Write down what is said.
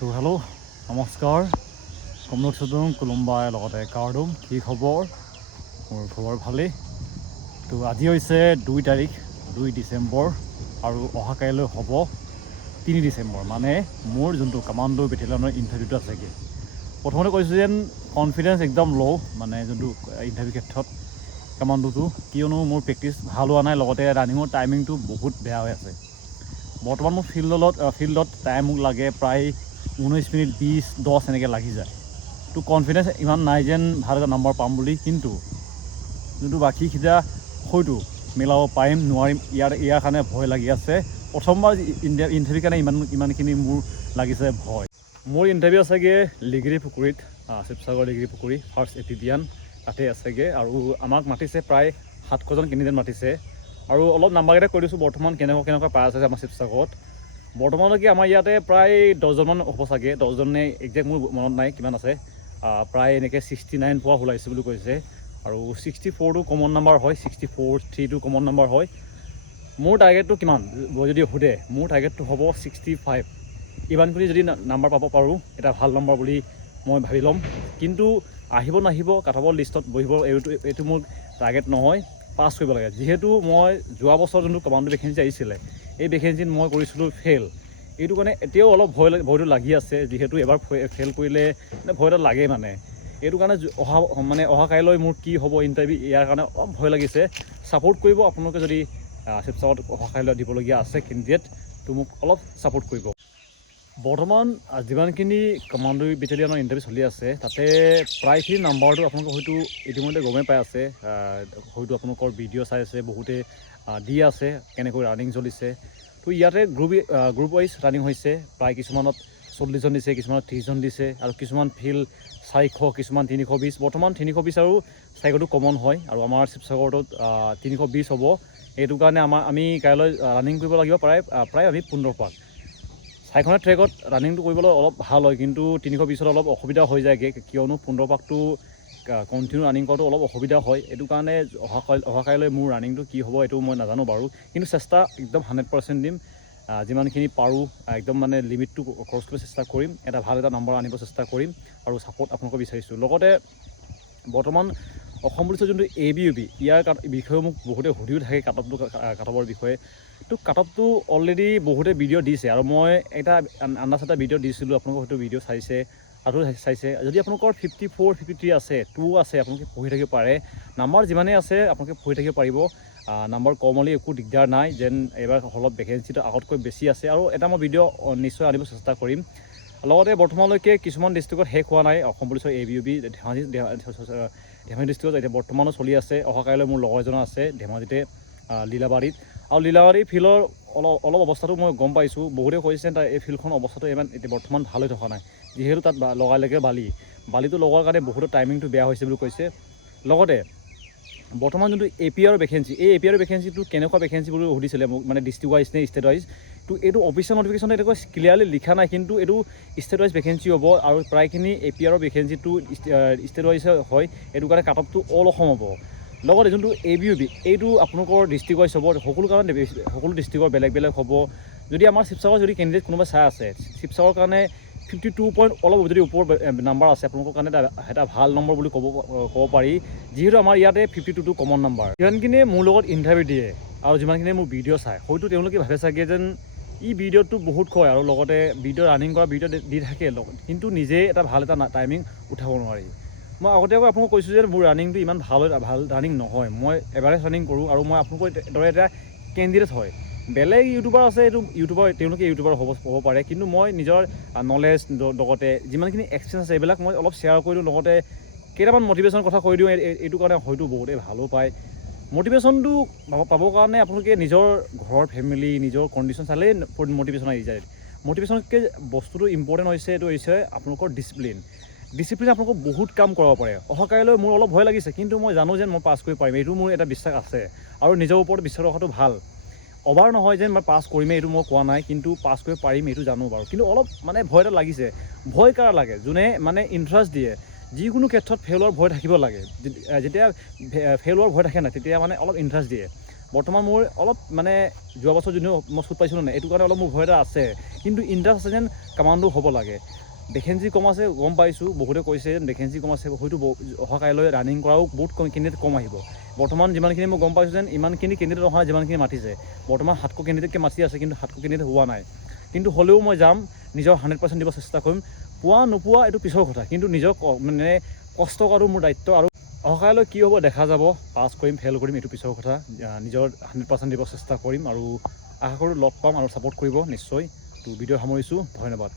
তো হেল্ল' নমস্কাৰ কমলোক চুদুম কোলোম্বাই লগতে কাৰ্ডুম কি খবৰ মোৰ খবৰ ভালেই তো আজি হৈছে 2 তাৰিখ 2 ডিচেম্বৰ আৰু অহা কাইলৈ হ'ব 3 ডিচেম্বৰ মানে মোৰ যোনটো কামাণ্ডো বেটেলিয়নৰ ইণ্টাৰভিউটো আছেগৈ প্ৰথমতে কৈছোঁ যেন কনফিডেঞ্চ একদম ল' মানে যোনটো ইণ্টাৰভিউ ক্ষেত্ৰত কামাণ্ডোটো কিয়নো মোৰ প্ৰেক্টিছ ভাল হোৱা নাই লগতে ৰানিঙৰ টাইমিংটো বহুত বেয়া হৈ আছে বৰ্তমান মোৰ ফিল্ডত টাইম মোক লাগে প্ৰায় 19 মিনিট 20-10 এনেকৈ লাগি যায় তো কনফিডেঞ্চ ইমান নাই যেন ভাল এটা নম্বৰ পাম বুলি কিন্তু যোনটো বাকীকেইটা হয়তো মিলাব পাৰিম নোৱাৰিম ইয়াৰ কাৰণে ভয় লাগি আছে প্ৰথমবাৰ ইণ্টাৰভিউ কাৰণে ইমানখিনি মোৰ লাগিছে ভয় মোৰ ইণ্টাৰভিউ আছেগৈ লিগিৰি পুখুৰীত শিৱসাগৰ লিগিৰি পুখুৰী ফাৰ্ষ্ট এপিডিয়ান তাতে আছেগৈ আৰু আমাক মাতিছে প্ৰায় 700জন কেণ্ডিডেট মাতিছে আৰু অলপ নাম্বাৰকেইটা কৈ দিছোঁ বৰ্তমান কেনেকুৱা পাই আছে আমাৰ শিৱসাগৰত বৰ্তমানলৈকে আমাৰ ইয়াতে প্ৰায় 10জনমান হ'ব চাগে 10জনে একজেক্ট মোৰ মনত নাই কিমান আছে প্ৰায় এনেকৈ 69 পোৱা ওলাইছে বুলি কৈছে আৰু 64টো কমন নাম্বাৰ হয় 64-3টো কমন নাম্বাৰ হয় মোৰ টাৰ্গেটটো কিমান যদি সোধে মোৰ টাৰ্গেটটো হ'ব 65 ইমানখিনি যদি নাম্বাৰ পাব পাৰোঁ এটা ভাল নম্বৰ বুলি মই ভাবি ল'ম কিন্তু আহিব নাহিব কাটঅফৰ লিষ্টত বহিব এইটো মোৰ টাৰ্গেট নহয় পাছ কৰিব লাগে যিহেতু মই যোৱা বছৰ যোনটো কামাণ্ডো ভেকেঞ্চি আহিছিলে এই ভেকেঞ্চিত মই কৰিছিলোঁ ফেইল এইটো কাৰণে এতিয়াও অলপ ভয়টো লাগি আছে যিহেতু এবাৰ ফেইল কৰিলে ভয় এটা লাগে মানে এইটো কাৰণে অহা কাইলৈ মোৰ কি হ'ব ইণ্টাৰভিউ ইয়াৰ কাৰণে অলপ ভয় লাগিছে ছাপোৰ্ট কৰিব আপোনালোকে যদি শিৱসাগৰত অহা কাইলৈ দিবলগীয়া আছে কেণ্ডিডেট তো মোক অলপ ছাপোৰ্ট কৰিব বৰ্তমান যিমানখিনি কামাণ্ডো বেটেলিয়নৰ ইণ্টাৰভিউ চলি আছে তাতে প্ৰায়খিনি নাম্বাৰটো আপোনালোকে হয়তো ইতিমধ্যে গমেই পাই আছে হয়তো আপোনালোকৰ ভিডিঅ' চাই আছে বহুতে দি আছে কেনেকৈ ৰানিং চলিছে তো ইয়াতে গ্ৰুপ ৱাইজ ৰানিং হৈছে প্ৰায় কিছুমানত 40জন দিছে কিছুমানত 30জন দিছে আৰু কিছুমান ফিল্ড 400 কিছুমান 320 বৰ্তমান 320 আৰু 400টো কমন হয় আৰু আমাৰ শিৱসাগৰটোত 320 হ'ব এইটো কাৰণে আমি কাইলৈ ৰানিং কৰিব লাগিব প্ৰায় আমি 15 পাক 4খনৰ ট্ৰেকত ৰানিংটো কৰিবলৈ অলপ ভাল হয় কিন্তু 320ত অলপ অসুবিধা হৈ যায়গৈ কিয়নো 15 পাকটো কণ্টিনিউ ৰানিং কৰাটো অলপ অসুবিধা হয় এইটো কাৰণে অহা কাইলৈ মোৰ ৰানিংটো কি হ'ব এইটো মই নাজানো বাৰু কিন্তু চেষ্টা একদম 100% দিম যিমানখিনি পাৰোঁ একদম মানে লিমিটটো ক্ৰছ কৰিব চেষ্টা কৰিম এটা ভাল এটা নম্বৰ আনিব চেষ্টা কৰিম আৰু ছাপোৰ্ট আপোনালোকক বিচাৰিছোঁ লগতে বৰ্তমান অসম পুলিচৰ যোনটো ABUB ইয়াৰ বিষয়ে মোক বহুতে সুধিও থাকে কাটঅফৰ বিষয়ে তো কাটঅফটো অলৰেডি বহুতে ভিডিঅ' দিছে আৰু মই এটা আন্দাজ এটা ভিডিঅ' দিছিলোঁ আপোনালোকে হয়তো ভিডিঅ' চাইছে যদি আপোনালোকৰ 54-53 আছে 2 আছে আপোনালোকে পঢ়ি থাকিব পাৰে নাম্বাৰ যিমানেই আছে আপোনালোকে পঢ়ি থাকিব পাৰিব নাম্বাৰ কম হ'লে একো দিগদাৰ নাই যেন এইবাৰ অলপ ভেকেঞ্চিটো আগতকৈ বেছি আছে আৰু এটা মই ভিডিঅ' নিশ্চয় আনিব চেষ্টা কৰিম লগতে বৰ্তমানলৈকে কিছুমান ডিষ্ট্ৰিক্টত শেষ হোৱা নাই অসম পুলিচৰ ABUB ধেমাজি ডিষ্ট্ৰিক্টত এতিয়া বৰ্তমানো চলি আছে অহা কাইলৈ মোৰ লগৰ এজনৰ আছে ধেমাজিতে লীলাবাৰীত আৰু লীলাবাৰী ফিল্ডৰ অলপ অৱস্থাটো মই গম পাইছোঁ বহুতে কৈছে তাৰ এই ফিল্ডখন অৱস্থাটো ইমান এতিয়া বৰ্তমান ভাল হৈ থকা নাই যিহেতু তাত লগালৈকে বালিটো লগোৱাৰ কাৰণে বহুতো টাইমিংটো বেয়া হৈছে বুলি কৈছে লগতে বৰ্তমান যোনটো APR ভেকেঞ্চি এই APR ভেকেঞ্চিটো কেনেকুৱা ভেকেঞ্চি বুলি সুধিছিলে মোক মানে ডিষ্ট্ৰিক্ট ৱাইজ নে ষ্টেট ৱাইজ তো এইটো অফিচিয়েল নটিফিকেশ্যন এনেকৈ ক্লিয়াৰলি লিখা নাই কিন্তু এইটো ষ্টেট ৱাইজ ভেকেঞ্চি হ'ব আৰু প্ৰায়খিনি APR ভেকেঞ্চিটো ষ্টেট ৱাইজ হয় এইটো কাৰণে কাটঅফটো অল অসম হ'ব লগতে যোনটো ABUB এইটো আপোনালোকৰ ডিষ্ট্ৰিক্ট ৱাইজ হ'ব সকলো ডিষ্ট্ৰিক্টৰ বেলেগ হ'ব যদি আমাৰ শিৱসাগৰ যদি কেণ্ডিডেট কোনোবাই চাই আছে শিৱসাগৰৰ কাৰণে 52 পইণ্ট অলপ যদি ওপৰ নাম্বাৰ আছে আপোনালোকৰ কাৰণে এটা ভাল নম্বৰ বুলি ক'ব পাৰি যিহেতু আমাৰ ইয়াতে 52টো কমন নাম্বাৰ যিমানখিনিয়ে মোৰ লগত ইণ্টাৰভিউ দিয়ে আৰু যিমানখিনিয়ে মোৰ ভিডিঅ' চায় হয়তো তেওঁলোকে ভাবে চাগে যেন ই ভিডিঅ'টো বহুত কয় আৰু লগতে ৰানিং কৰা ভিডিঅ' দি থাকে কিন্তু নিজে এটা ভাল এটা টাইমিং উঠাব নোৱাৰি মই আগতীয়াকৈ আপোনালোকক কৈছোঁ যে মোৰ ৰানিংটো ইমান ভাল ৰানিং নহয় মই এভাৰেজ ৰানিং কৰোঁ আৰু মই আপোনালোকৰ দৰে এটা কেণ্ডিডেট হয় বেলেগ ইউটিউবাৰ আছে তেওঁলোকে ইউটিউবাৰ হ'ব পাৰে কিন্তু মই নিজৰ নলেজ লগতে যিমানখিনি এক্সপিৰিয়েঞ্চ আছে এইবিলাক মই অলপ শ্বেয়াৰ কৰি দিওঁ লগতে কেইটামান মটিভেশ্যনৰ কথা কৈ দিওঁ এইটো কাৰণে হয়তো বহুতেই ভালো পায় মটিভেশ্যনটো পাবৰ কাৰণে আপোনালোকে নিজৰ ঘৰৰ ফেমিলি নিজৰ কণ্ডিশ্যন চালেই মটিভেশ্যন আহি যায় মটিভেশ্যনতকৈ বস্তুটো ইম্পৰ্টেণ্ট এইটো হৈছে আপোনালোকৰ ডিচিপ্লিন আপোনালোকক বহুত কাম কৰাব পাৰে অহা কাইলৈ মোৰ অলপ ভয় লাগিছে কিন্তু মই জানো যেন মই পাছ কৰিব পাৰিম এইটো মোৰ এটা বিশ্বাস আছে আৰু নিজৰ ওপৰত বিশ্বাস ৰখাটো ভাল অভাৰ নহয় যেন মই পাছ কৰিমেই এইটো মই কোৱা নাই কিন্তু পাছ কৰিব পাৰিম এইটো জানো বাৰু কিন্তু অলপ মানে ভয় এটা লাগিছে ভয় কাৰ লাগে যোনে মানে ইণ্টাৰেষ্ট দিয়ে যিকোনো ক্ষেত্ৰত ফেইলৰ ভয় থাকিব লাগে যেতিয়া ফেইলৰ ভয় থাকে না তেতিয়া মানে অলপ ইণ্টাৰেষ্ট দিয়ে বৰ্তমান মোৰ অলপ মানে যোৱা বছৰ যোনটো মই শ্বুট পাইছিলোঁ নাই এইটো কাৰণে অলপ মোৰ ভয় এটা আছে, কিন্তু ইণ্টাৰেষ্ট আছে যেন কামাণ্ডো হ'ব লাগে। ভেকেঞ্চি কম আছে গম পাইছোঁ, বহুতে কৈছে যেন ভেকেঞ্চি কম আছে, হয়তো অহা কাইলৈ ৰানিং কৰাও বহুত কেণ্ডিডেট কম আহিব। বৰ্তমান যিমানখিনি মই গম পাইছোঁ যেন ইমানখিনি কেণ্ডিডেট অহা নাই যিমানখিনি মাতিছে। বৰ্তমান 700 কেণ্ডিডেটকৈ মাতি আছে, কিন্তু 700 কেণ্ডিডেট হোৱা নাই। কিন্তু হ'লেও মই যাম, নিজৰ 100% দিব চেষ্টা কৰিম। পোৱা নোপোৱা এইটো পিছৰ কথা, কিন্তু নিজৰ মানে কষ্ট কৰাটো মোৰ দায়িত্ব। আৰু অহাকাইলৈ কি হ'ব দেখা যাব, পাছ কৰিম ফেইল কৰিম এইটো পিছৰ কথা। নিজৰ 100% দিব চেষ্টা কৰিম আৰু আশা কৰোঁ লগ পাম আৰু ছাপোৰ্ট কৰিব নিশ্চয়। তো ভিডিঅ' সামৰিছোঁ, ধন্যবাদ।